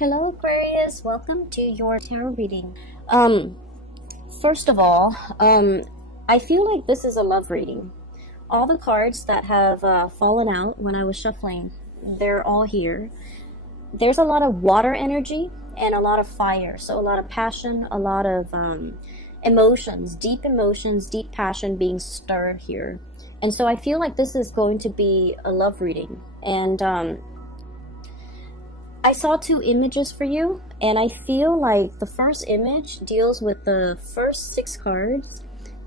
Hello Aquarius, welcome to your tarot reading. First of all, I feel like this is a love reading. All the cards that have fallen out when I was shuffling, they're all here. There's a lot of water energy and a lot of fire, so a lot of passion, a lot of emotions, deep passion being stirred here. And so I feel like this is going to be a love reading. And I saw two images for you, and I feel like the first image deals with the first 6 cards,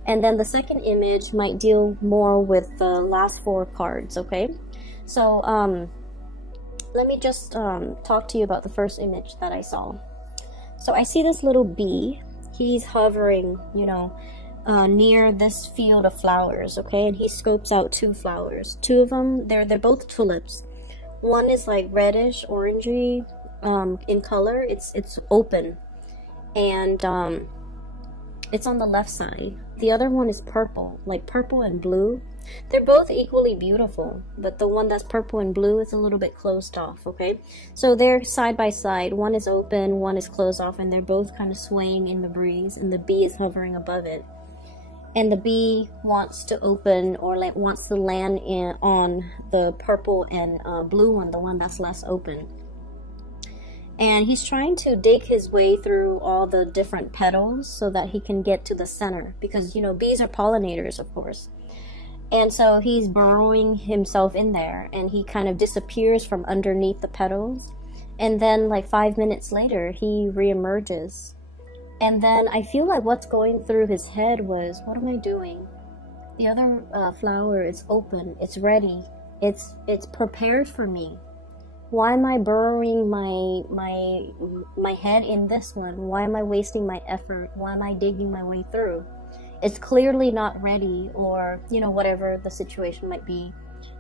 and then the second image might deal more with the last 4 cards, okay? So, let me just talk to you about the first image that I saw. So I see this little bee. He's hovering, you know, near this field of flowers, okay? And he scopes out 2 flowers. 2 of them, they're both tulips. One is like reddish, orangey in color. It's open, and it's on the left side. The other one is purple, like purple and blue. They're both equally beautiful, but the one that's purple and blue is a little bit closed off, okay? So they're side by side. One is open, one is closed off, and they're both kind of swaying in the breeze, and the bee is hovering above it. And the bee wants to open, or like wants to land on the purple and blue one, the one that's less open. And he's trying to dig his way through all the different petals so that he can get to the center, because, you know, bees are pollinators, of course. And so he's burrowing himself in there, and he kind of disappears from underneath the petals. And then like 5 minutes later, he reemerges. And then I feel like what's going through his head was, what am I doing? The other flower is open. It's ready. It's prepared for me. Why am I burrowing my head in this one? Why am I wasting my effort? Why am I digging my way through? It's clearly not ready, or, you know, whatever the situation might be.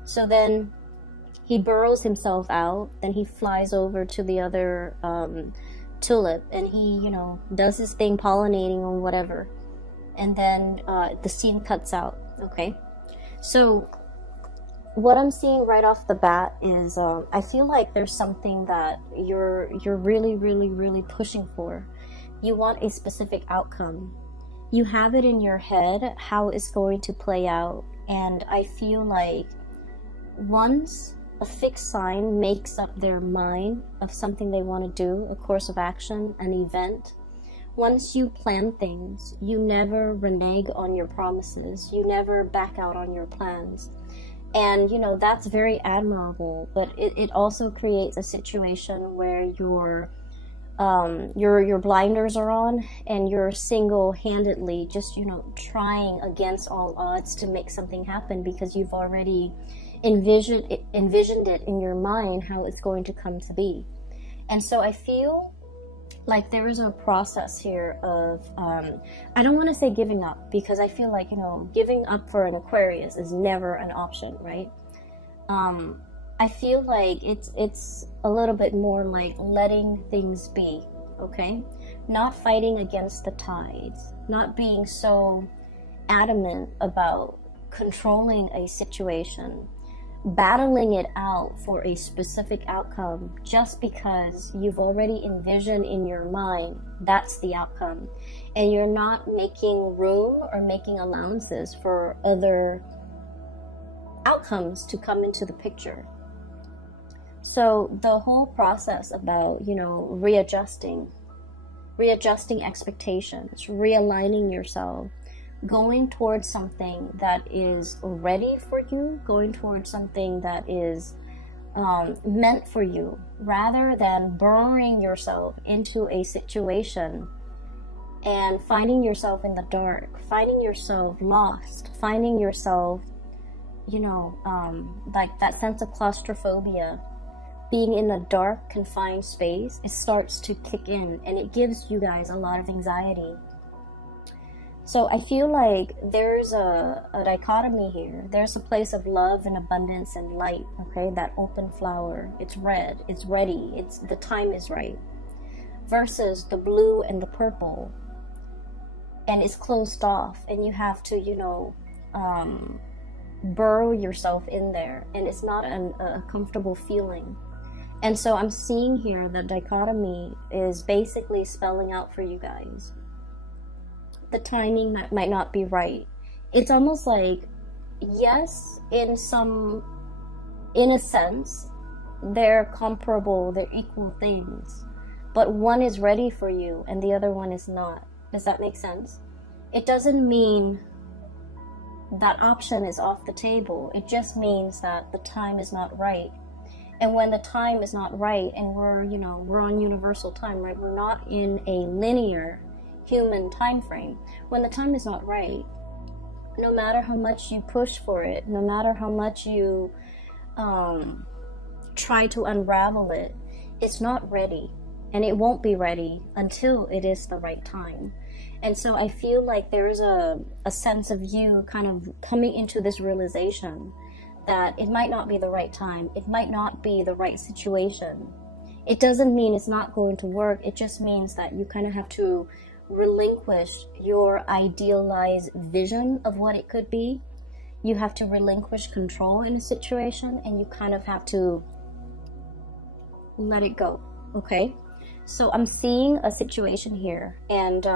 So then he burrows himself out. Then he flies over to the other tulip, and he, you know, does his thing pollinating or whatever, and then the scene cuts out, okay? So what I'm seeing right off the bat is I feel like there's something that you're really pushing for. You want a specific outcome. You have it in your head how it's going to play out, and I feel like once a fixed sign makes up their mind of something they want to do, a course of action, an event, once you plan things, you never renege on your promises. You never back out on your plans. And, you know, that's very admirable, but it also creates a situation where your blinders are on, and you're single-handedly just, you know, trying against all odds to make something happen, because you've already envisioned it in your mind how it's going to come to be. And so I feel like there is a process here of I don't want to say giving up, because I feel like, you know, giving up for an Aquarius is never an option, right? I feel like it's a little bit more like letting things be, okay? Not fighting against the tides, not being so adamant about controlling a situation, battling it out for a specific outcome just because you've already envisioned in your mind that's the outcome, and you're not making room or making allowances for other outcomes to come into the picture. So the whole process about, you know, readjusting expectations, realigning yourself, going towards something that is ready for you, going towards something that is meant for you, rather than burrowing yourself into a situation and finding yourself in the dark, finding yourself lost, finding yourself, you know, like that sense of claustrophobia. Being in a dark, confined space, it starts to kick in, and it gives you guys a lot of anxiety. So I feel like there's a dichotomy here. There's a place of love and abundance and light, okay? That open flower, it's red, it's ready, the time is right. Versus the blue and the purple, and it's closed off, and you have to, you know, burrow yourself in there, and it's not a comfortable feeling. And so I'm seeing here the dichotomy is basically spelling out for you guys. The timing that might not be right. It's almost like, yes, in a sense, they're comparable, they're equal things. But one is ready for you and the other one is not. Does that make sense? It doesn't mean that option is off the table. It just means that the time is not right. And when the time is not right, and we're on universal time, right? We're not in a linear human time frame. When the time is not right, no matter how much you push for it, no matter how much you try to unravel it, it's not ready. And it won't be ready until it is the right time. And so I feel like there is a sense of you kind of coming into this realization that it might not be the right time. It might not be the right situation. It doesn't mean it's not going to work. It just means that you kind of have to relinquish your idealized vision of what it could be. You have to relinquish control in a situation, and you kind of have to let it go, okay? So I'm seeing a situation here, and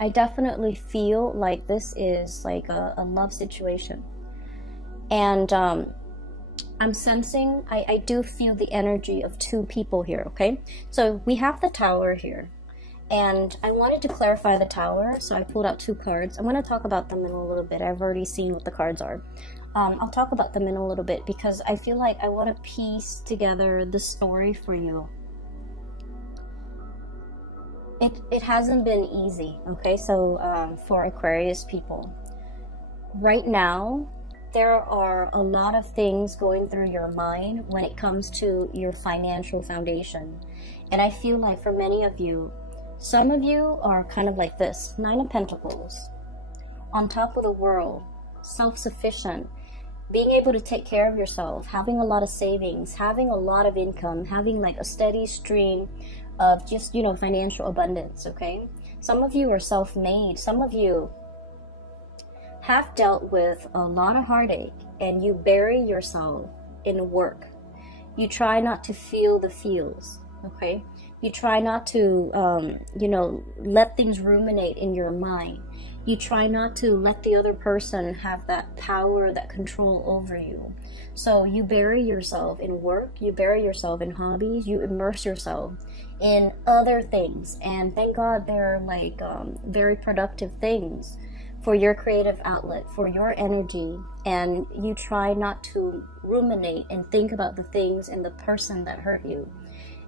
I definitely feel like this is like a love situation. And I'm sensing, I do feel the energy of two people here, okay? So we have the Tower here. And I wanted to clarify the Tower, so I pulled out two cards. I'm going to talk about them in a little bit. I've already seen what the cards are. I'll talk about them in a little bit because I feel like I want to piece together the story for you. It hasn't been easy, okay? So for Aquarius people, right now, there are a lot of things going through your mind when it comes to your financial foundation. And I feel like for many of you, some of you are kind of like this, 9 of Pentacles, on top of the world, self-sufficient, being able to take care of yourself, having a lot of savings, having a lot of income, having like a steady stream of just, financial abundance, okay? Some of you are self-made. Some of you have dealt with a lot of heartache and you bury yourself in work. You try not to feel the feels, okay? You try not to, let things ruminate in your mind. You try not to let the other person have that power, that control over you. So you bury yourself in work, you bury yourself in hobbies, you immerse yourself in other things. And thank God they're like very productive things for your creative outlet, for your energy. And you try not to ruminate and think about the things and the person that hurt you.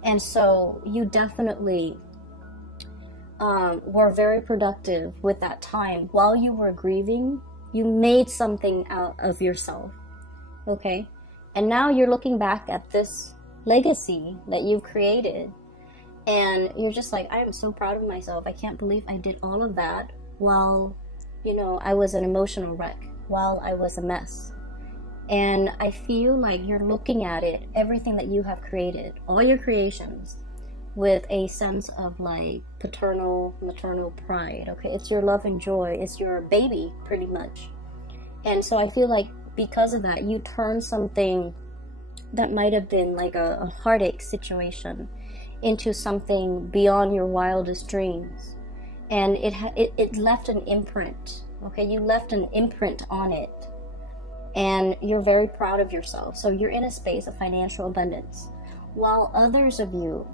And so you definitely were very productive with that time. While you were grieving, you made something out of yourself, okay? And now you're looking back at this legacy that you've created, and you're just like, I am so proud of myself. I can't believe I did all of that while, I was an emotional wreck, while I was a mess. And I feel like you're looking at it, everything that you have created, all your creations, with a sense of like paternal, maternal pride, okay? It's your love and joy. It's your baby, pretty much. And so I feel like because of that, you turn something that might have been like a heartache situation into something beyond your wildest dreams. And it left an imprint, okay? You left an imprint on it. And you're very proud of yourself. So you're in a space of financial abundance. While others of you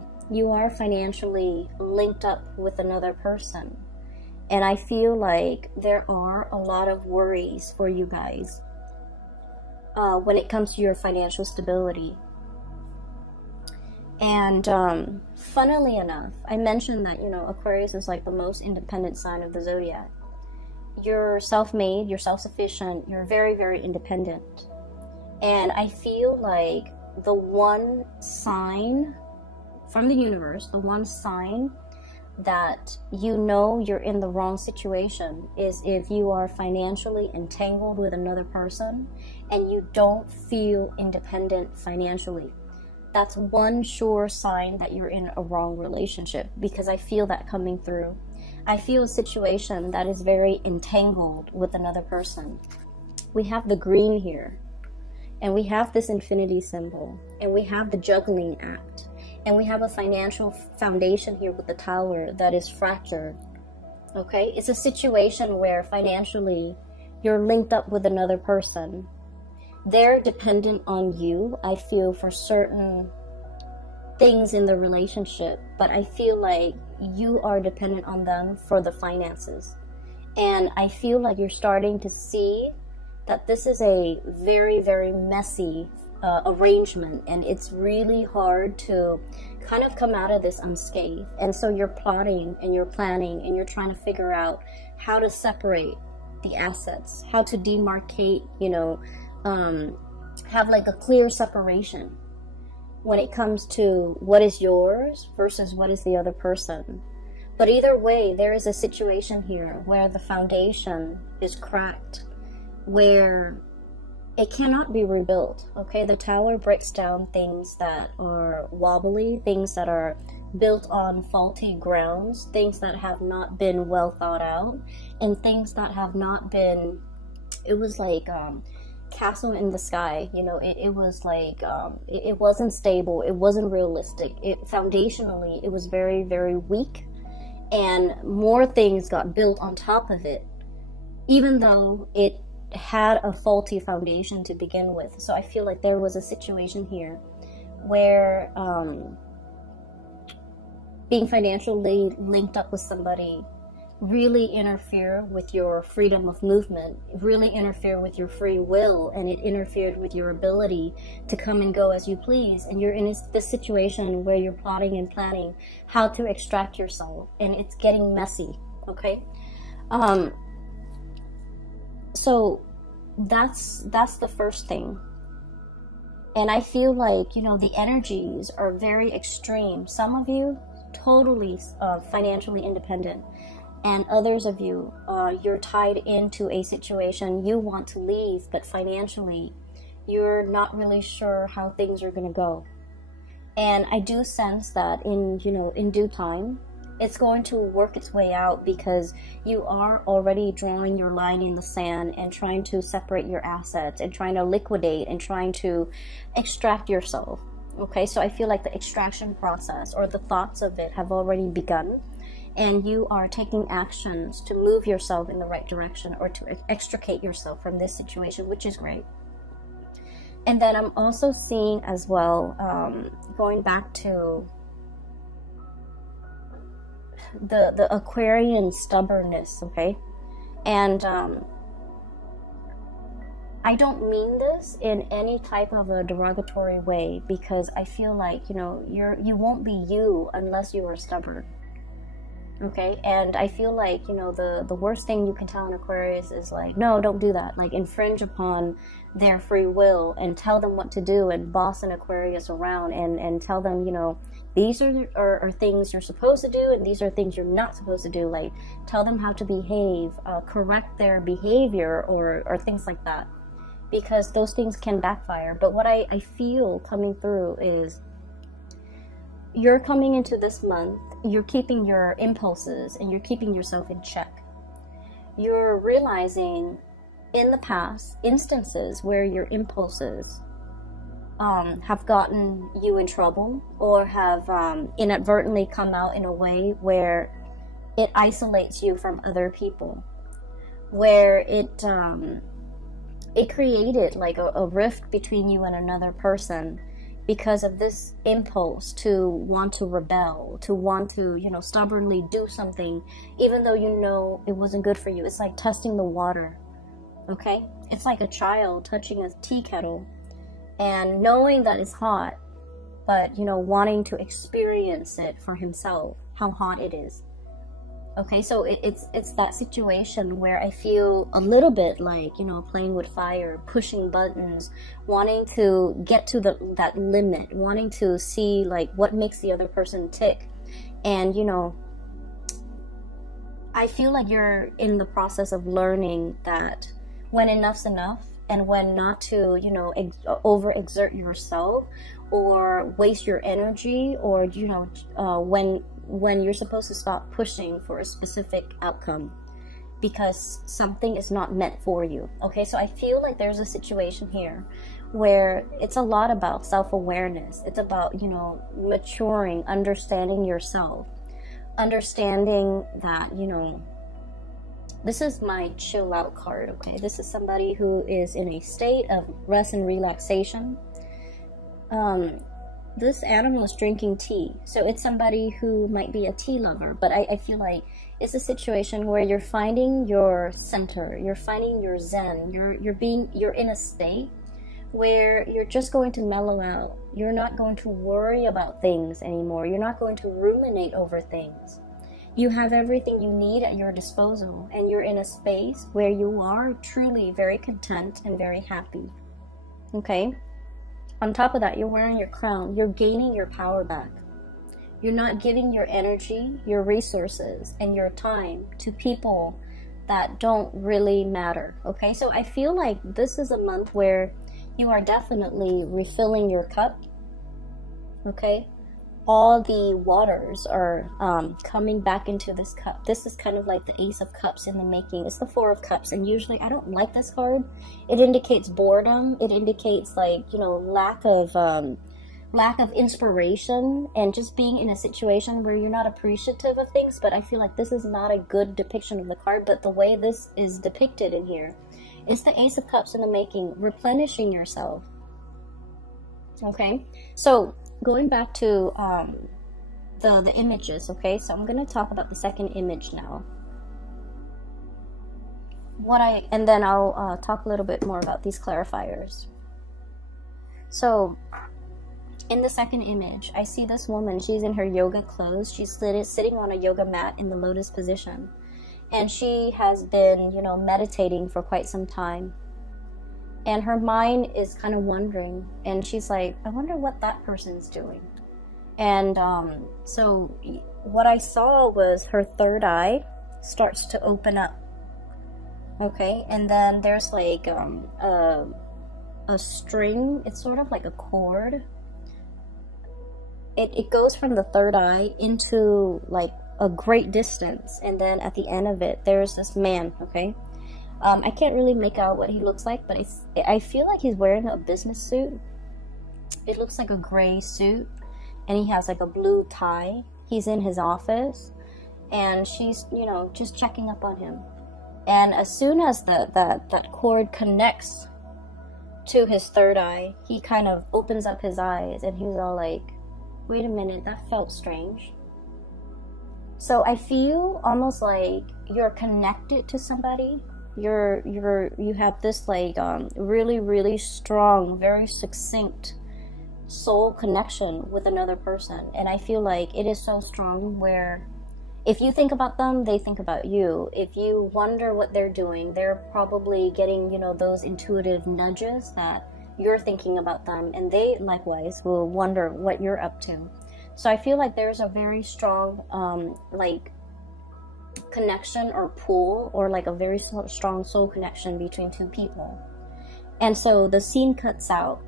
are financially linked up with another person. And I feel like there are a lot of worries for you guys when it comes to your financial stability. And funnily enough, I mentioned that, Aquarius is like the most independent sign of the zodiac. You're self-made, you're self-sufficient, you're very, very independent. And I feel like the one sign from the universe, the one sign that you're in the wrong situation is if you are financially entangled with another person and you don't feel independent financially. That's one sure sign that you're in a wrong relationship, because I feel that coming through. I feel a situation that is very entangled with another person. We have the green here, and we have this infinity symbol, and we have the juggling act. And we have a financial foundation here with the Tower that is fractured. Okay, it's a situation where financially you're linked up with another person. They're dependent on you, I feel, for certain things in the relationship, but I feel like you are dependent on them for the finances. And I feel like you're starting to see that this is a very, very messy arrangement, and it's really hard to kind of come out of this unscathed. And so you're plotting and you're planning and you're trying to figure out how to separate the assets, how to demarcate, you know, have like a clear separation when it comes to what is yours versus what is the other person. But either way, there is a situation here where the foundation is cracked, where it cannot be rebuilt. Okay, the Tower breaks down things that are wobbly, things that are built on faulty grounds, things that have not been well thought out, and things that have not been, it was like castle in the sky, you know. It was like it wasn't stable, it wasn't realistic, foundationally it was very, very weak, and more things got built on top of it, even though it had a faulty foundation to begin with. So I feel like there was a situation here where being financially linked up with somebody really interfere with your freedom of movement, really interfere with your free will, and it interfered with your ability to come and go as you please. And you're in this situation where you're plotting and planning how to extract yourself, and it's getting messy. Okay, so that's the first thing. And I feel like, you know, the energies are very extreme. Some of you totally financially independent, and others of you, you're tied into a situation. You want to leave, but financially you're not really sure how things are going to go. And I do sense that in due time it's going to work its way out, because you are already drawing your line in the sand and trying to separate your assets and trying to liquidate and trying to extract yourself. Okay, so I feel like the extraction process, or the thoughts of it, have already begun, and you are taking actions to move yourself in the right direction, or to extricate yourself from this situation, which is great. And then I'm also seeing as well, going back to the Aquarian stubbornness, okay? And I don't mean this in any type of a derogatory way, because I feel like, you know, you won't be you unless you are stubborn. Okay, and I feel like, you know, the worst thing you can tell an Aquarius is like, no, don't do that. Like, infringe upon their free will and tell them what to do, and boss an Aquarius around and tell them, you know, these are things you're supposed to do, and these are things you're not supposed to do. Like, tell them how to behave, correct their behavior, or things like that, because those things can backfire. But what I feel coming through is, you're coming into this month, you're keeping your impulses and you're keeping yourself in check. You're realizing in the past instances where your impulses have gotten you in trouble, or have inadvertently come out in a way where it isolates you from other people, where it created like a rift between you and another person, because of this impulse to want to rebel, to want to, you know, stubbornly do something, even though you know it wasn't good for you. It's like testing the water, okay? It's like a child touching a tea kettle and knowing that it's hot, but, you know, wanting to experience it for himself, how hot it is. Okay, so it's that situation where I feel a little bit like, you know, playing with fire, pushing buttons, wanting to get to that limit, wanting to see like what makes the other person tick. And, you know, I feel like you're in the process of learning that when enough's enough, and when not to, you know, overexert yourself or waste your energy, or, you know, when you're supposed to stop pushing for a specific outcome because something is not meant for you. Okay, so I feel like there's a situation here where it's a lot about self-awareness. It's about, you know, maturing, understanding yourself, understanding that, you know, this is my chill out card, okay? This is somebody who is in a state of rest and relaxation. This animal is drinking tea, so it's somebody who might be a tea lover, but I feel like it's a situation where you're finding your center, you're finding your zen, you're in a state where you're just going to mellow out. You're not going to worry about things anymore. You're not going to ruminate over things. You have everything you need at your disposal, and you're in a space where you are truly very content and very happy. Okay? On top of that, you're wearing your crown. You're gaining your power back. You're not giving your energy, your resources, and your time to people that don't really matter. Okay? So I feel like this is a month where you are definitely refilling your cup. Okay? All the waters are coming back into this cup. This is kind of like the Ace of Cups in the making. It's the Four of Cups, and usually I don't like this card. It indicates boredom. It indicates, like, you know, lack of inspiration, and just being in a situation where you're not appreciative of things. But I feel like this is not a good depiction of the card, but the way this is depicted in here, it's the Ace of Cups in the making, replenishing yourself. Okay, so going back to the images, okay, so I'm going to talk about the second image now. And then I'll talk a little bit more about these clarifiers. So in the second image, I see this woman. She's in her yoga clothes. She's sitting on a yoga mat in the lotus position, and she has been, you know, meditating for quite some time. And her mind is kind of wondering, and she's like, I wonder what that person's doing. And so what I saw was her third eye starts to open up. Okay, and then there's like a string. It's sort of like a cord. It goes from the third eye into like a great distance, and then at the end of it, there's this man. Okay. I can't really make out what he looks like, but I feel like he's wearing a business suit. It looks like a gray suit, and he has like a blue tie. He's in his office, and she's, you know, just checking up on him. And as soon as that cord connects to his third eye, he kind of opens up his eyes, and he's all like, wait a minute, that felt strange. So I feel almost like you're connected to somebody. You have this like really strong, very succinct soul connection with another person, and I feel like it is so strong where if you think about them, they think about you. If you wonder what they're doing, they're probably getting, you know, those intuitive nudges that you're thinking about them, and they likewise will wonder what you're up to. So I feel like there's a very strong like connection or pull, or like a very strong soul connection between two people. And so the scene cuts out,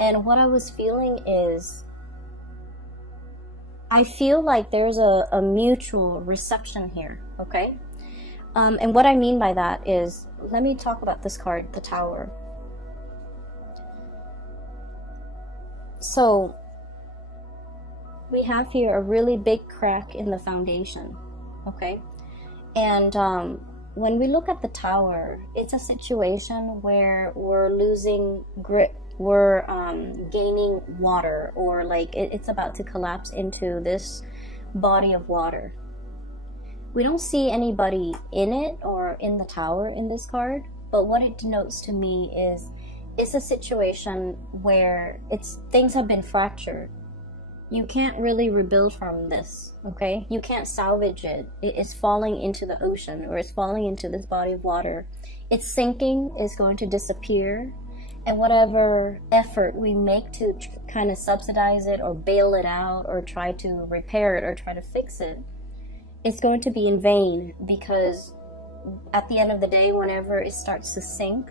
and what I was feeling is I feel like there's a mutual reception here. Okay, and what I mean by that is, let me talk about this card, the Tower. So we have here a really big crack in the foundation. Okay, and when we look at the Tower, it's a situation where we're losing grip, we're gaining water, or like it's about to collapse into this body of water. We don't see anybody in it or in the Tower in this card, but what it denotes to me is it's a situation where things have been fractured. You can't really rebuild from this, okay? You can't salvage it. It is falling into the ocean, or it's falling into this body of water. It's sinking, it's going to disappear, and whatever effort we make to kind of subsidize it or bail it out or try to repair it or try to fix it, it's going to be in vain, because at the end of the day, whenever it starts to sink,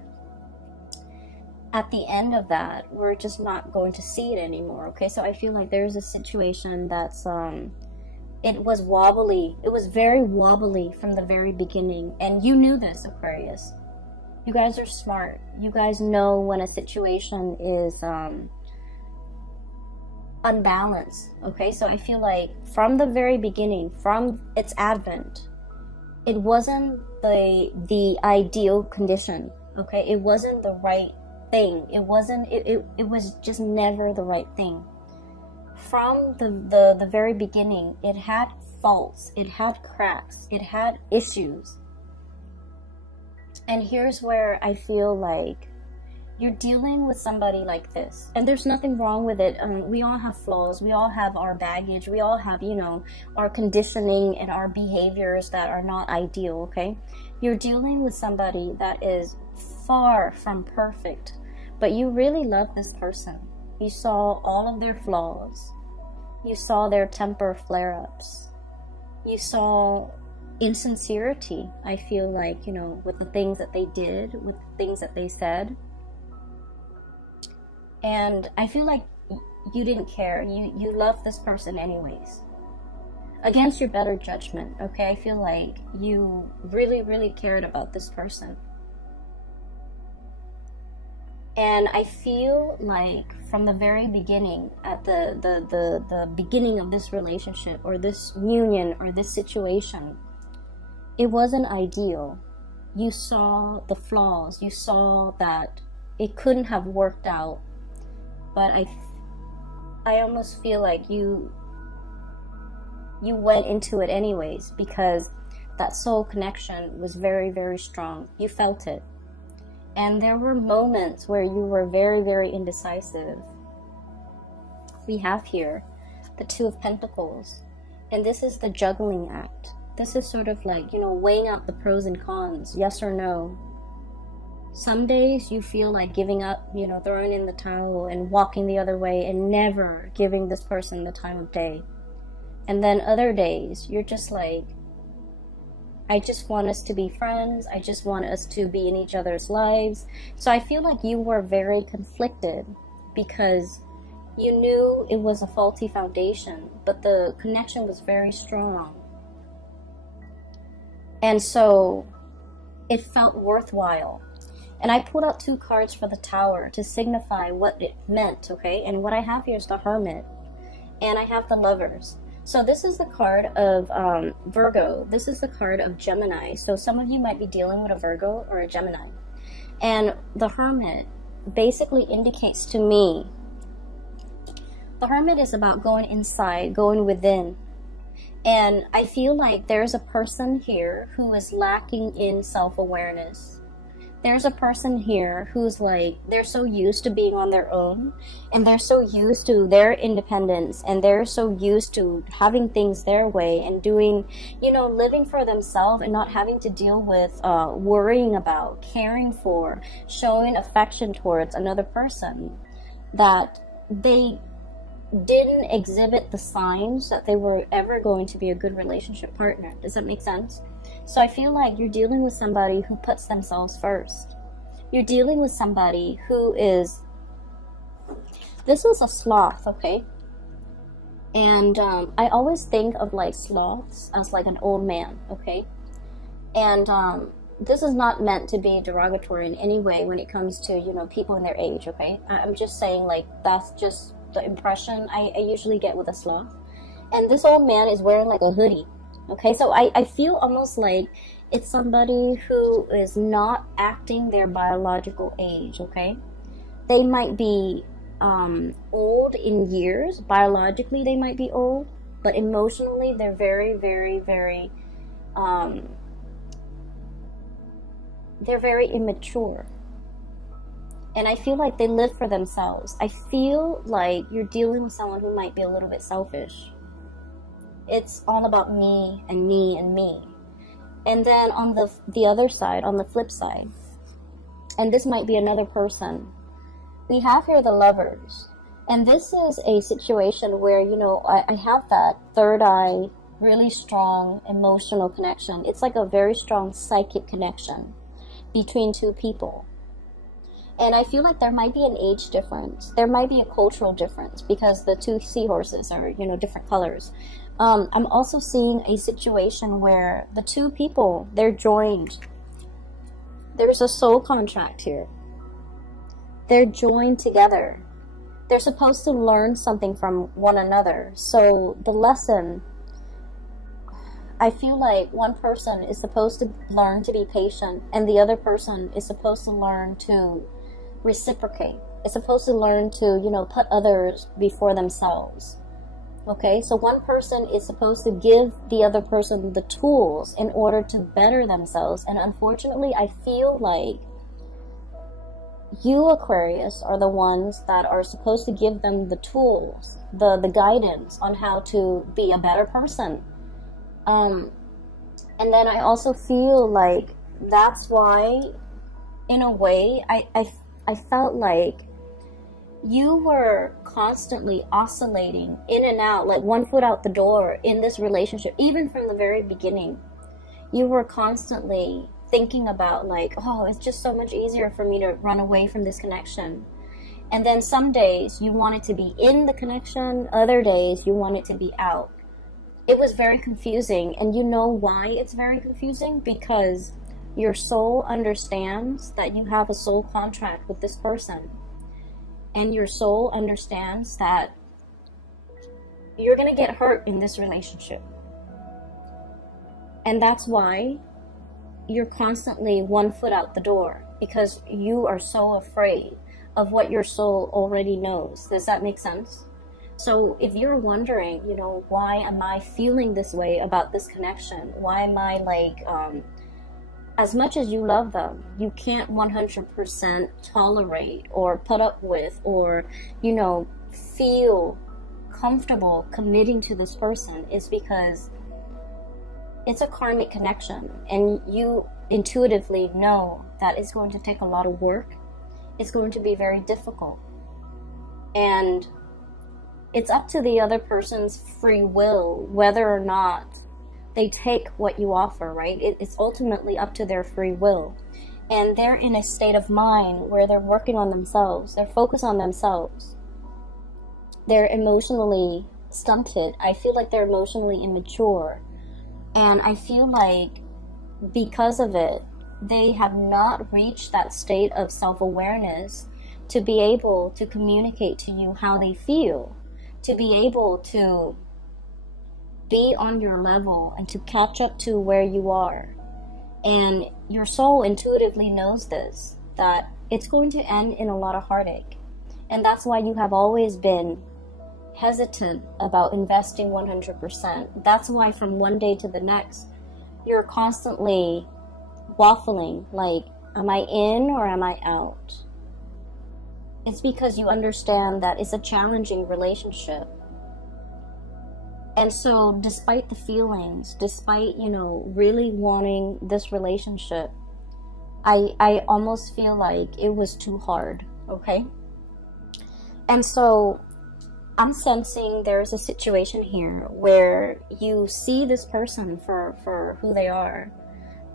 at the end of that, we're just not going to see it anymore. Okay, so I feel like there's a situation that's it was wobbly. It was very wobbly from the very beginning, and you knew this, Aquarius. You guys are smart. You guys know when a situation is unbalanced. Okay, so I feel like from the very beginning, from its advent, it wasn't the ideal condition. Okay, it wasn't the right thing. It was just never the right thing. From the very beginning, it had faults, it had cracks, it had issues. And here's where I feel like you're dealing with somebody like this, and there's nothing wrong with it. We all have flaws, we all have our baggage, we all have, you know, our conditioning and our behaviors that are not ideal. Okay, you're dealing with somebody that is far from perfect, but you really love this person. You saw all of their flaws, you saw their temper flare-ups, you saw insincerity, I feel like, you know, with the things that they did, with the things that they said. And I feel like you didn't care. You love this person anyways, against your better judgment. Okay, I feel like you really cared about this person. And I feel like from the very beginning, at the beginning of this relationship or this union or this situation, it wasn't ideal. You saw the flaws. You saw that it couldn't have worked out. But I almost feel like you went into it anyways, because that soul connection was very strong. You felt it. And there were moments where you were very indecisive. We have here the Two of Pentacles, and this is the juggling act. This is sort of like, you know, weighing out the pros and cons, yes or no. Some days you feel like giving up, you know, throwing in the towel and walking the other way and never giving this person the time of day. And then other days you're just like, I just want us to be friends. I just want us to be in each other's lives. So I feel like you were very conflicted because you knew it was a faulty foundation, but the connection was very strong. And so it felt worthwhile. And I pulled out 2 cards for the Tower to signify what it meant, okay? And what I have here is the Hermit. And I have the Lovers. So this is the card of Virgo. This is the card of Gemini. So some of you might be dealing with a Virgo or a Gemini. And the Hermit basically indicates to me, the Hermit is about going inside, going within. And I feel like there's a person here who is lacking in self-awareness. There's a person here who's like, they're so used to being on their own, and they're so used to their independence, and they're so used to having things their way and doing, you know, living for themselves and not having to deal with worrying about, caring for, showing affection towards another person, that they didn't exhibit the signs that they were ever going to be a good relationship partner. Does that make sense? So I feel like you're dealing with somebody who puts themselves first. You're dealing with somebody who is, this is a sloth, okay? And I always think of like sloths as like an old man, okay? And this is not meant to be derogatory in any way when it comes to, you know, people in their age, okay? I'm just saying, like, that's just the impression I usually get with a sloth. And this old man is wearing like a hoodie. Okay, so I feel almost like it's somebody who is not acting their biological age, okay? They might be old in years. Biologically, they might be old, but emotionally, they're very immature. And I feel like they live for themselves. I feel like you're dealing with someone who might be a little bit selfish. It's all about me and me and me. And then on the other side, on the flip side, and this might be another person, we have here the Lovers. And this is a situation where, you know, I have that third eye, really strong emotional connection. It's like a very strong psychic connection between 2 people. And I feel like there might be an age difference. There might be a cultural difference because the 2 seahorses are, you know, different colors. I'm also seeing a situation where the 2 people, they're joined. There's a soul contract here. They're joined together. They're supposed to learn something from one another. So the lesson, I feel like one person is supposed to learn to be patient, and the other person is supposed to learn to reciprocate. It's supposed to learn to, you know, put others before themselves. Okay, so one person is supposed to give the other person the tools in order to better themselves. And unfortunately, I feel like you, Aquarius, are the ones that are supposed to give them the tools, the guidance on how to be a better person. And then I also feel like that's why, in a way, I felt like you were constantly oscillating in and out, like one foot out the door in this relationship. Even from the very beginning, you were constantly thinking about like, oh, it's just so much easier for me to run away from this connection. And then some days you wanted to be in the connection, other days you wanted to be out. It was very confusing. And you know why it's very confusing? Because your soul understands that you have a soul contract with this person. And your soul understands that you're going to get hurt in this relationship. And that's why you're constantly one foot out the door, because you are so afraid of what your soul already knows. Does that make sense? So if you're wondering, you know, why am I feeling this way about this connection? Why am I like, as much as you love them, you can't 100% tolerate or put up with or, you know, feel comfortable committing to this person, is because it's a karmic connection, and you intuitively know that it's going to take a lot of work. It's going to be very difficult. And it's up to the other person's free will whether or not they take what you offer, right? It's ultimately up to their free will. And they're in a state of mind where they're working on themselves. They're focused on themselves. They're emotionally stunted. I feel like they're emotionally immature. And I feel like because of it, they have not reached that state of self-awareness to be able to communicate to you how they feel, to be able to be on your level and to catch up to where you are. And your soul intuitively knows this, that it's going to end in a lot of heartache. And that's why you have always been hesitant about investing 100%. That's why from one day to the next, you're constantly waffling, like, am I in or am I out? It's because you understand that it's a challenging relationship. And so despite the feelings, despite, you know, really wanting this relationship, I almost feel like it was too hard, okay? And so I'm sensing there's a situation here where you see this person for who they are.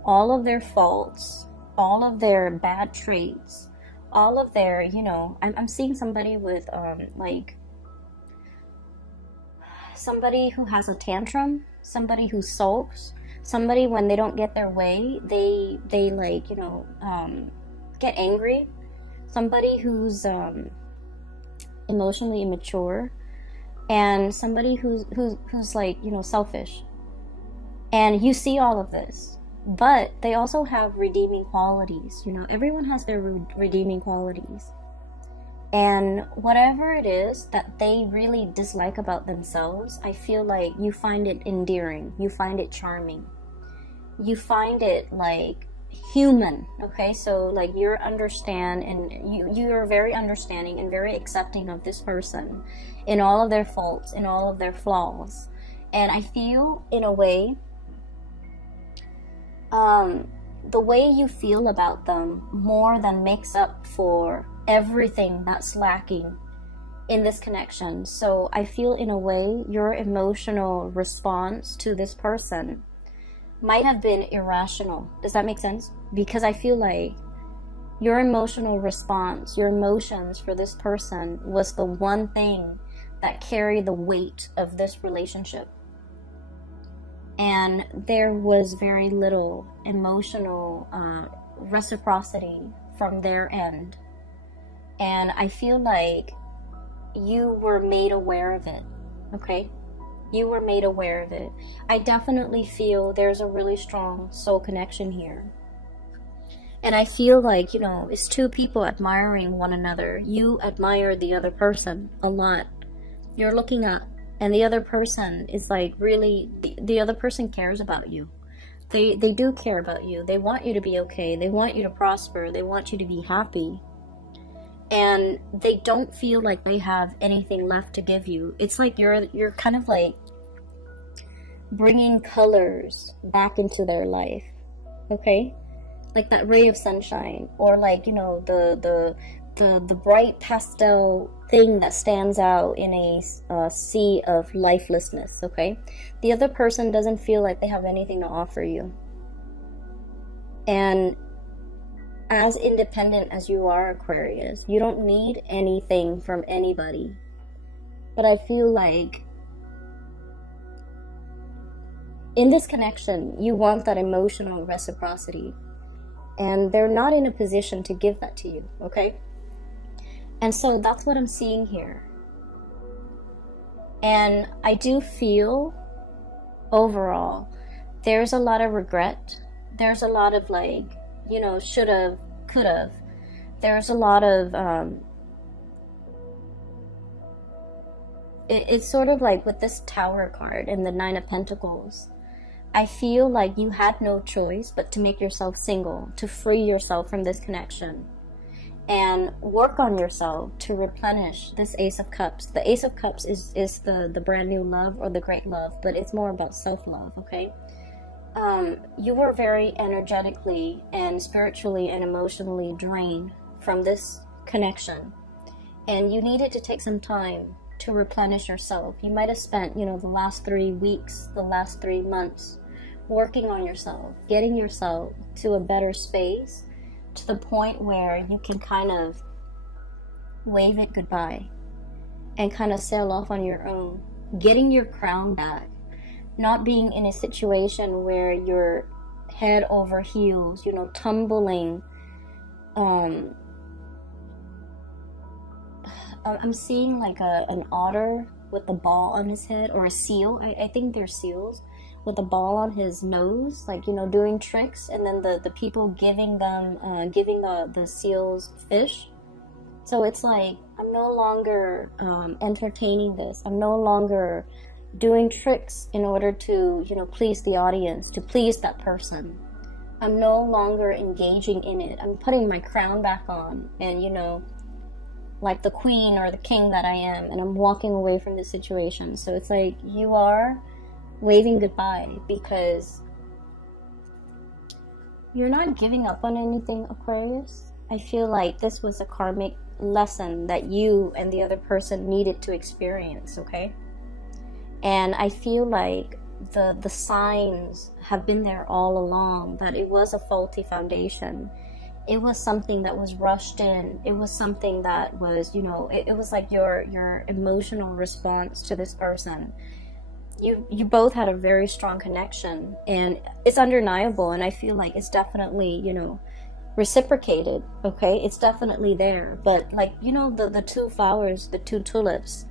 All of their faults, all of their bad traits, all of their, you know, I'm seeing somebody with, like, somebody who has a tantrum, somebody who sulks, somebody when they don't get their way, they like, you know, get angry, somebody who's emotionally immature, and somebody who's like, you know, selfish. And you see all of this, but they also have redeeming qualities. You know, everyone has their redeeming qualities. And whatever it is that they really dislike about themselves, I feel like you find it endearing, you find it charming, you find it like human, okay? So like you're you're very understanding and very accepting of this person in all of their faults, in all of their flaws. And I feel, in a way, the way you feel about them more than makes up for everything that's lacking in this connection. So I feel, in a way, your emotional response to this person might have been irrational. Does that make sense? Because I feel like your emotional response, your emotions for this person was the one thing that carried the weight of this relationship. And there was very little emotional reciprocity from their end. And I feel like you were made aware of it, okay? You were made aware of it. I definitely feel there's a really strong soul connection here. And I feel like, you know, it's two people admiring one another. You admire the other person a lot. You're looking up, and the other person is like really, the other person cares about you. They do care about you. They want you to be okay. They want you to prosper. They want you to be happy. And they don't feel like they have anything left to give you. It's like you're kind of like bringing colors back into their life, okay? Like that ray of sunshine, or like, you know, the bright pastel thing that stands out in a sea of lifelessness, okay? The other person doesn't feel like they have anything to offer you. And as independent as you are, Aquarius, you don't need anything from anybody. But I feel like in this connection, you want that emotional reciprocity. And they're not in a position to give that to you, okay? And so that's what I'm seeing here. And I do feel, overall, there's a lot of regret. There's a lot of like, you know, should've, could've. There's a lot of, it's sort of like with this Tower card and the Nine of Pentacles. I feel like you had no choice but to make yourself single, to free yourself from this connection, and work on yourself to replenish this Ace of Cups. The Ace of Cups is the brand new love, or the great love, but it's more about self-love, okay? You were very energetically and spiritually and emotionally drained from this connection, and you needed to take some time to replenish yourself. You might have spent, you know, the last 3 weeks, the last 3 months working on yourself, getting yourself to a better space, to the point where you can kind of wave it goodbye and kind of sail off on your own, getting your crown back, not being in a situation where you're head over heels, you know, tumbling. I'm seeing like an otter with a ball on his head, or a seal. I think they're seals, with a ball on his nose, like, you know, doing tricks, and then the people giving them giving the seals fish. So it's like, I'm no longer entertaining this. I'm no longer doing tricks in order to, you know, please the audience, to please that person. I'm no longer engaging in it. I'm putting my crown back on, and, you know, like the queen or the king that I am, and I'm walking away from this situation. So it's like you are waving goodbye, because you're not giving up on anything, Aquarius. I feel like this was a karmic lesson that you and the other person needed to experience, okay? And I feel like the signs have been there all along, that it was a faulty foundation. It was something that was rushed in. It was something that was, you know, it was like your emotional response to this person. You both had a very strong connection, and it's undeniable, and I feel like it's definitely, you know, reciprocated, okay? It's definitely there. But like, you know, the two flowers, the two tulips,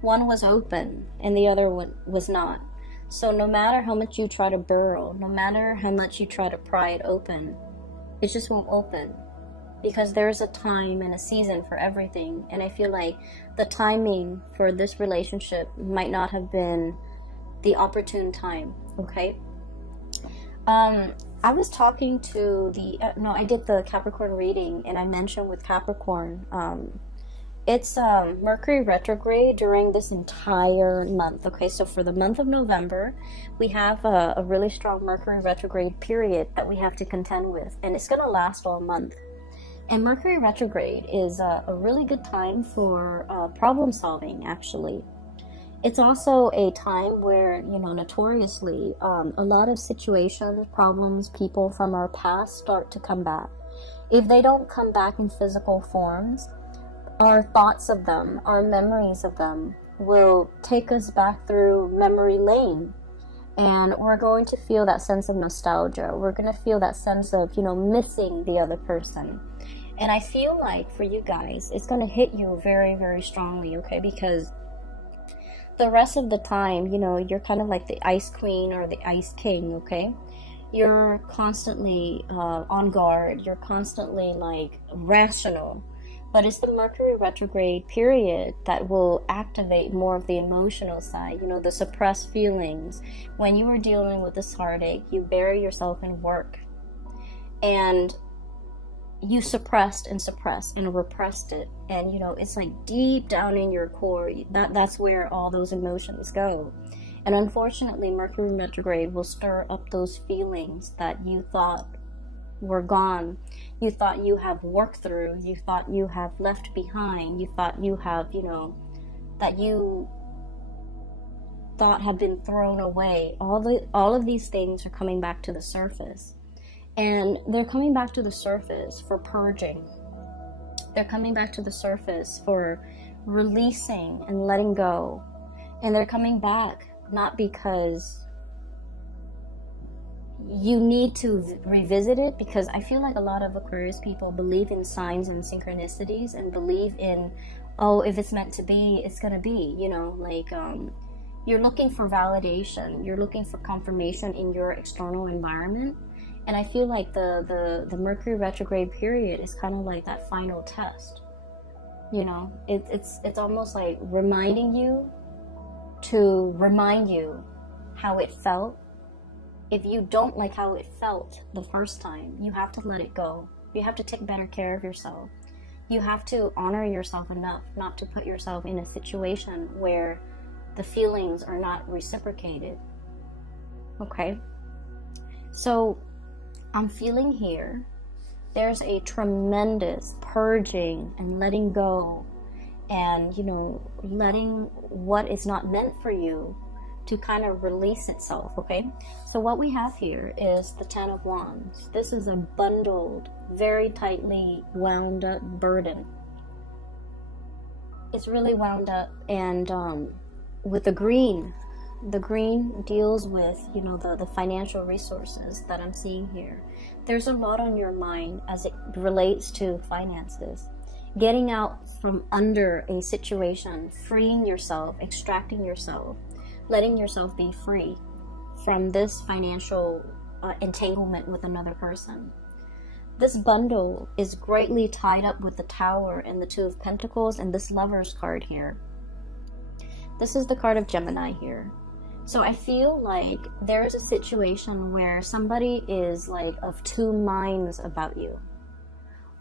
one was open and the other one was not. So no matter how much you try to burrow, no matter how much you try to pry it open, it just won't open, because there's a time and a season for everything. And I feel like the timing for this relationship might not have been the opportune time, okay? I was talking to I did the Capricorn reading, and I mentioned with Capricorn, it's Mercury retrograde during this entire month, okay? So for the month of November, we have a really strong Mercury retrograde period that we have to contend with, and it's gonna last all month. And Mercury retrograde is a really good time for problem solving, actually. It's also a time where, you know, notoriously, a lot of situations, problems, people from our past start to come back. If they don't come back in physical forms, our thoughts of them, our memories of them will take us back through memory lane. And we're going to feel that sense of nostalgia. We're going to feel that sense of, you know, missing the other person. And I feel like for you guys, it's going to hit you very, very strongly, okay? Because the rest of the time, you know, you're kind of like the ice queen or the ice king, okay? You're constantly on guard. You're constantly like rational. But it's the Mercury retrograde period that will activate more of the emotional side, you know, the suppressed feelings. When you are dealing with this heartache, you bury yourself in work. And you suppressed and repressed it. And, you know, it's like deep down in your core, that's where all those emotions go. And unfortunately, Mercury retrograde will stir up those feelings that you thought were gone, you thought you have worked through, you thought you have left behind, you thought you have, you know, that you thought have been thrown away. All of these things are coming back to the surface, and they're coming back to the surface for purging. They're coming back to the surface for releasing and letting go. And they're coming back not because you need to revisit it, because I feel like a lot of Aquarius people believe in signs and synchronicities and believe in, oh, if it's meant to be, it's gonna be, you know, like you're looking for validation, you're looking for confirmation in your external environment. And I feel like the Mercury retrograde period is kind of like that final test, you know. It's almost like reminding you to remind you how it felt. If you don't like how it felt the first time, you have to let it go. You have to take better care of yourself. You have to honor yourself enough not to put yourself in a situation where the feelings are not reciprocated. Okay? So, I'm feeling here, there's a tremendous purging and letting go and, you know, letting what is not meant for you to kind of release itself, okay? So what we have here is the Ten of Wands. This is a bundled, very tightly wound up burden. It's really wound up, and with the green deals with, you know, the financial resources that I'm seeing here. There's a lot on your mind as it relates to finances. Getting out from under a situation, freeing yourself, extracting yourself, letting yourself be free from this financial entanglement with another person. This bundle is greatly tied up with the Tower and the Two of Pentacles and this Lover's card here. This is the card of Gemini here. So I feel like there is a situation where somebody is like of two minds about you.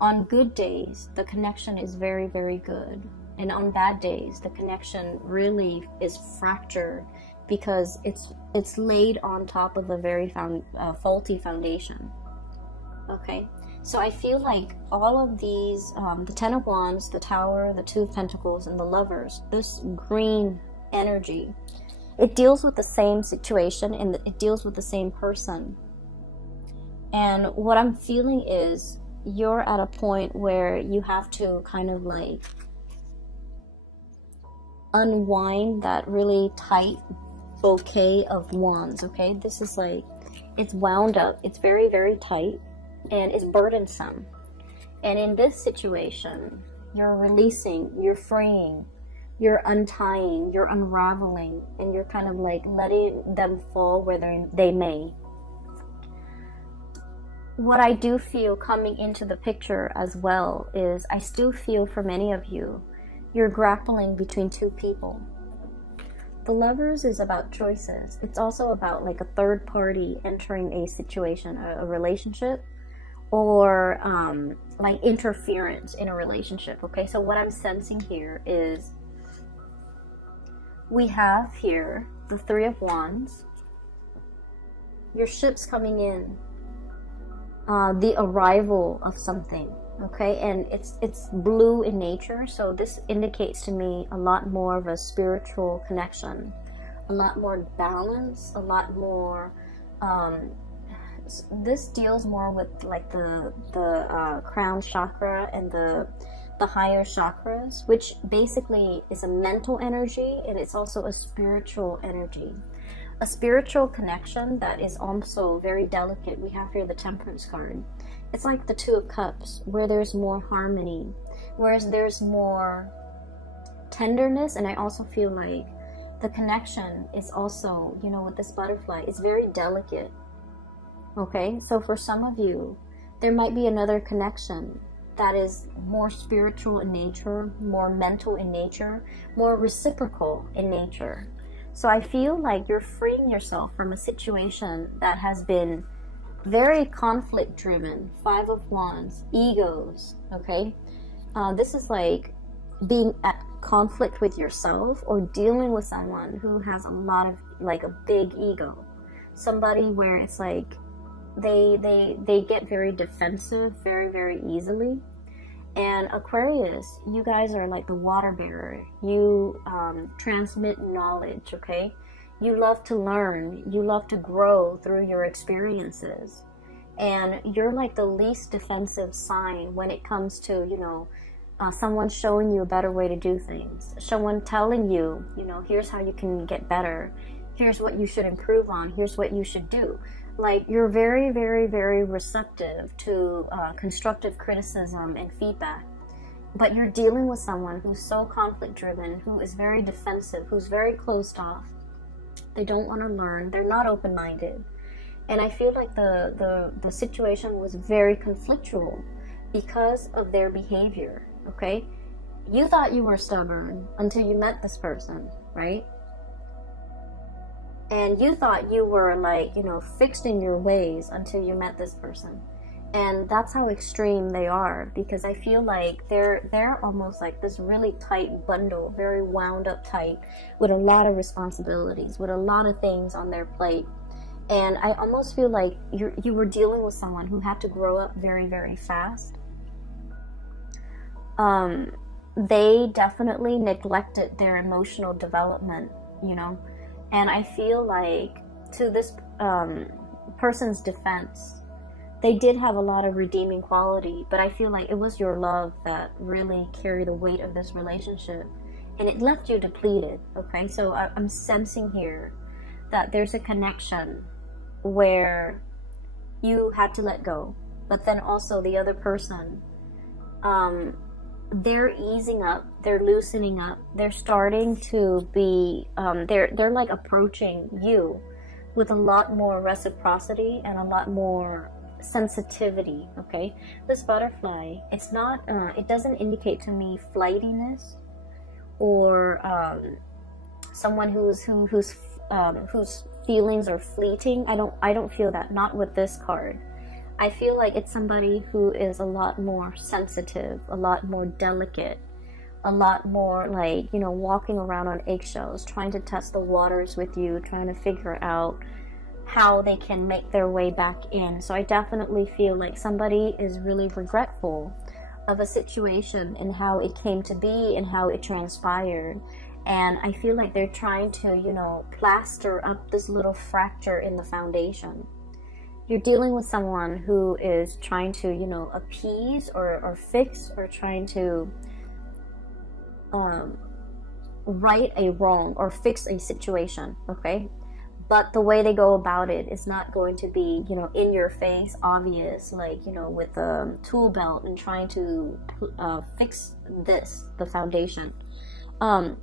On good days, the connection is very, very good. And on bad days, the connection really is fractured because it's laid on top of a very faulty foundation. Okay, so I feel like all of these, the Ten of Wands, the Tower, the Two of Pentacles, and the Lovers, this green energy, it deals with the same situation and it deals with the same person. And what I'm feeling is you're at a point where you have to kind of like unwind that really tight bouquet of wands, okay? This is like, it's wound up, it's very, very tight, and it's burdensome. And in this situation, you're releasing, you're freeing, you're untying, you're unraveling, and you're kind of like letting them fall where they may. What I do feel coming into the picture as well is I still feel for many of you, you're grappling between two people. The Lovers is about choices. It's also about like a third party entering a situation, a relationship, or like interference in a relationship. Okay, so what I'm sensing here is we have here the Three of Wands, your ship's coming in, the arrival of something. Okay, and it's blue in nature, so this indicates to me a lot more of a spiritual connection, a lot more balance, a lot more this deals more with like the crown chakra and the higher chakras, which basically is a mental energy, and it's also a spiritual energy. a spiritual connection that is also very delicate. We have here the Temperance card. It's like the Two of Cups, where there's more harmony, whereas there's more tenderness. And I also feel like the connection is also, you know, with this butterfly, it's very delicate. Okay, so for some of you, there might be another connection that is more spiritual in nature, more mental in nature, more reciprocal in nature. So I feel like you're freeing yourself from a situation that has been very conflict driven. Five of Wands, egos, okay? This is like being at conflict with yourself or dealing with someone who has a lot of, like, a big ego. Somebody where it's like they get very defensive very, very easily. And Aquarius, you guys are like the water bearer. You transmit knowledge, okay? You love to learn. You love to grow through your experiences. And you're like the least defensive sign when it comes to, you know, someone showing you a better way to do things. Someone telling you, you know, here's how you can get better. Here's what you should improve on. Here's what you should do. Like, you're very, very, very receptive to constructive criticism and feedback. But you're dealing with someone who's so conflict-driven, who is very defensive, who's very closed off. They don't want to learn. They're not open-minded. And I feel like the situation was very conflictual because of their behavior, okay? You thought you were stubborn until you met this person, right? And you thought you were, like, you know, fixed in your ways until you met this person. And that's how extreme they are, because I feel like they're almost like this really tight bundle, very wound up tight, with a lot of responsibilities, with a lot of things on their plate. And I almost feel like you were dealing with someone who had to grow up very, very fast. They definitely neglected their emotional development, you know. And I feel like, to this person's defense, they did have a lot of redeeming quality, but I feel like it was your love that really carried the weight of this relationship, and it left you depleted, okay? So I'm sensing here that there's a connection where you had to let go, but then also the other person, they're easing up, they're loosening up, they're starting to be, they're like approaching you with a lot more reciprocity and a lot more sensitivity, okay? This butterfly, it's not, it doesn't indicate to me flightiness or someone whose feelings are fleeting. I don't feel that, not with this card. I feel like it's somebody who is a lot more sensitive, a lot more delicate, a lot more like, you know, walking around on eggshells, trying to test the waters with you, trying to figure out how they can make their way back in. So I definitely feel like somebody is really regretful of a situation and how it came to be and how it transpired. And I feel like they're trying to, you know, plaster up this little fracture in the foundation. You're dealing with someone who is trying to, you know, appease or fix, or trying to right a wrong or fix a situation, okay? But the way they go about it is not going to be, you know, in your face, obvious, like, you know, with a tool belt and trying to fix the foundation. On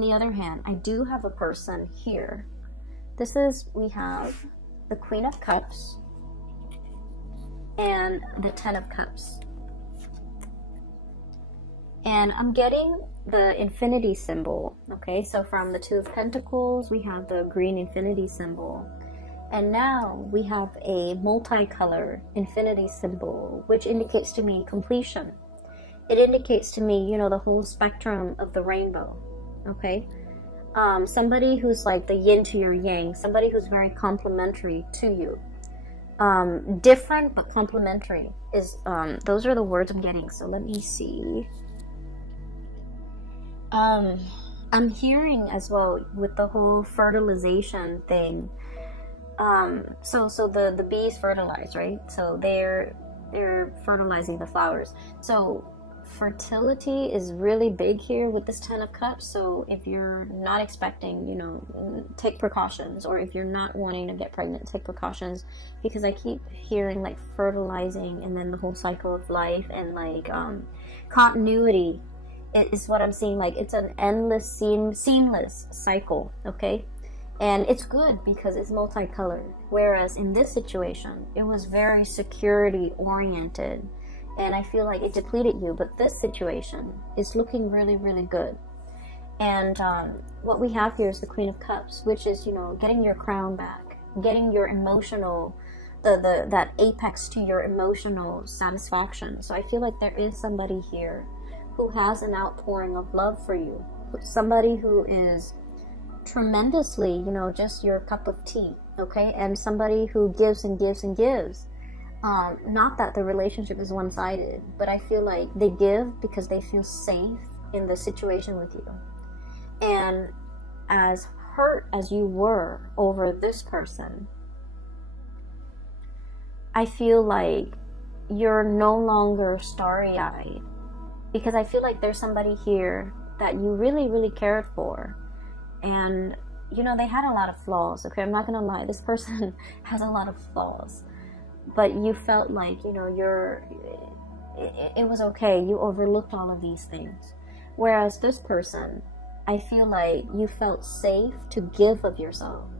the other hand, I do have a person here. We have the Queen of Cups and the Ten of Cups. And I'm getting the infinity symbol, okay? So from the Two of Pentacles, we have the green infinity symbol. And now we have a multicolor infinity symbol, which indicates to me completion. It indicates to me, you know, the whole spectrum of the rainbow, okay? Somebody who's like the yin to your yang, somebody who's very complementary to you. Different but complementary is, those are the words I'm getting. So let me see. I'm hearing as well with the whole fertilization thing. So the bees fertilize, right? So they're fertilizing the flowers. So fertility is really big here with this 10 of Cups. So if you're not expecting, you know, take precautions. Or if you're not wanting to get pregnant, take precautions, because I keep hearing like fertilizing and then the whole cycle of life and like continuity is what I'm seeing. Like it's an endless seamless cycle, okay? And it's good because it's multicolored. Whereas in this situation, it was very security oriented. And I feel like it depleted you. But this situation is looking really, really good. And what we have here is the Queen of Cups, which is, you know, getting your crown back, getting your emotional, that apex to your emotional satisfaction. So I feel like there is somebody here who has an outpouring of love for you. Somebody who is tremendously, you know, just your cup of tea, okay? And somebody who gives and gives and gives. Not that the relationship is one-sided, but I feel like they give because they feel safe in the situation with you. And as hurt as you were over this person, I feel like you're no longer starry-eyed, because I feel like there's somebody here that you really, really cared for. And, you know, they had a lot of flaws, okay? I'm not gonna lie, this person has a lot of flaws. But you felt like, you know, it was okay. You overlooked all of these things. Whereas this person, I feel like you felt safe to give of yourself.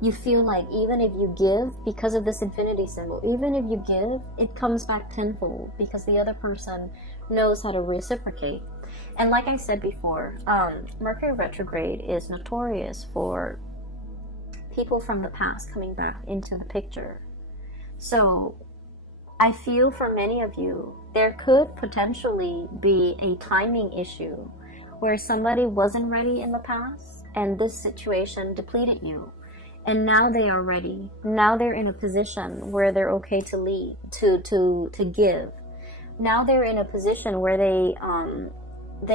You feel like even if you give, because of this infinity symbol, even if you give, it comes back tenfold because the other person knows how to reciprocate. And like I said before, Mercury retrograde is notorious for people from the past coming back into the picture. So I feel for many of you, there could potentially be a timing issue where somebody wasn't ready in the past and this situation depleted you. And now they are ready. Now they're in a position where they're okay to lead, to give. Now they're in a position where they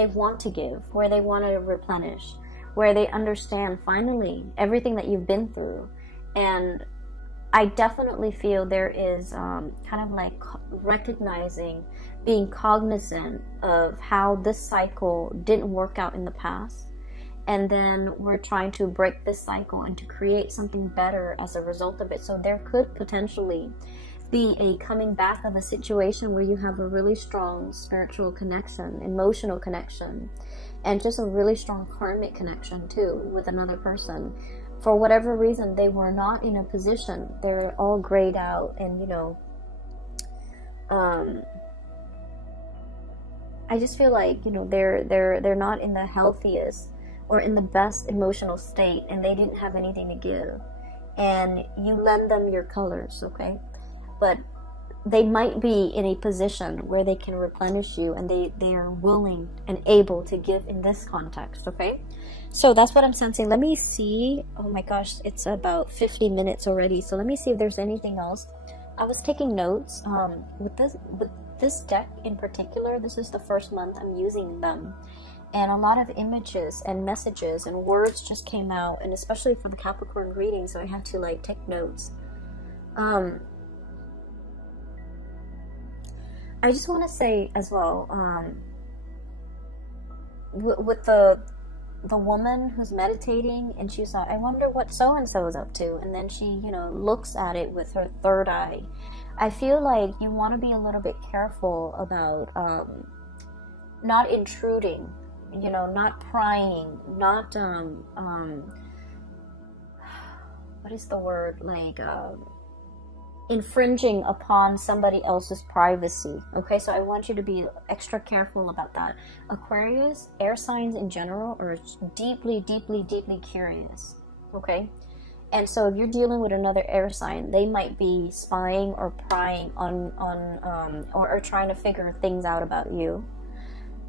want to give, where they want to replenish, where they understand finally everything that you've been through. And I definitely feel there is kind of like recognizing, being cognizant of how this cycle didn't work out in the past. And then we're trying to break this cycle and to create something better as a result of it. So there could potentially be a coming back of a situation where you have a really strong spiritual connection, emotional connection, and just a really strong karmic connection too with another person. For whatever reason, they were not in a position. They're all grayed out, and you know, I just feel like, you know, they're not in the healthiest or in the best emotional state, and they didn't have anything to give. And you lend them your colors, okay? But they might be in a position where they can replenish you, and they are willing and able to give in this context, okay? So that's what I'm sensing. Let me see. Oh my gosh, it's about 50 minutes already. So let me see if there's anything else. I was taking notes with this deck in particular. This is the first month I'm using them, and a lot of images and messages and words just came out, and especially for the Capricorn reading, so I had to like take notes. I just want to say as well, with the woman who's meditating, and she thought, I wonder what so-and-so is up to, and then she, you know, looks at it with her third eye. I feel like you want to be a little bit careful about not intruding, you know, not prying, not what is the word, like infringing upon somebody else's privacy, okay? So I want you to be extra careful about that. Aquarius, air signs in general, are deeply, deeply, deeply curious, okay? And so if you're dealing with another air sign, they might be spying or prying on or trying to figure things out about you.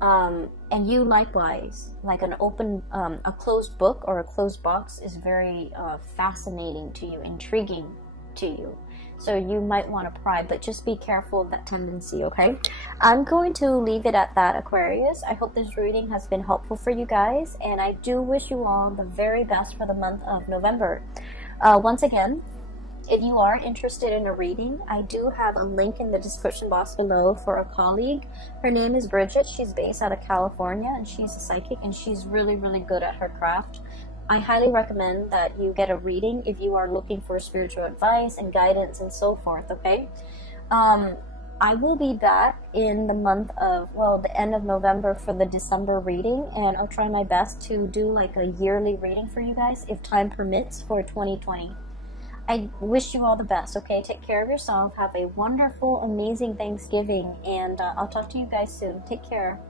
And you likewise, like an open, a closed book or a closed box is very fascinating to you, intriguing to you. So you might want to pry, but just be careful of that tendency, okay? I'm going to leave it at that, Aquarius. I hope this reading has been helpful for you guys, and I do wish you all the very best for the month of November. Once again, If you are interested in a reading, I do have a link in the description box below for a colleague. Her name is Bridget. She's based out of California, and she's a psychic, and she's really, really good at her craft. I highly recommend that you get a reading if you are looking for spiritual advice and guidance and so forth, okay? I will be back in the month of, well, the end of November for the December reading, and I'll try my best to do like a yearly reading for you guys if time permits for 2020. I wish you all the best, okay? Take care of yourself. Have a wonderful, amazing Thanksgiving, and I'll talk to you guys soon. Take care.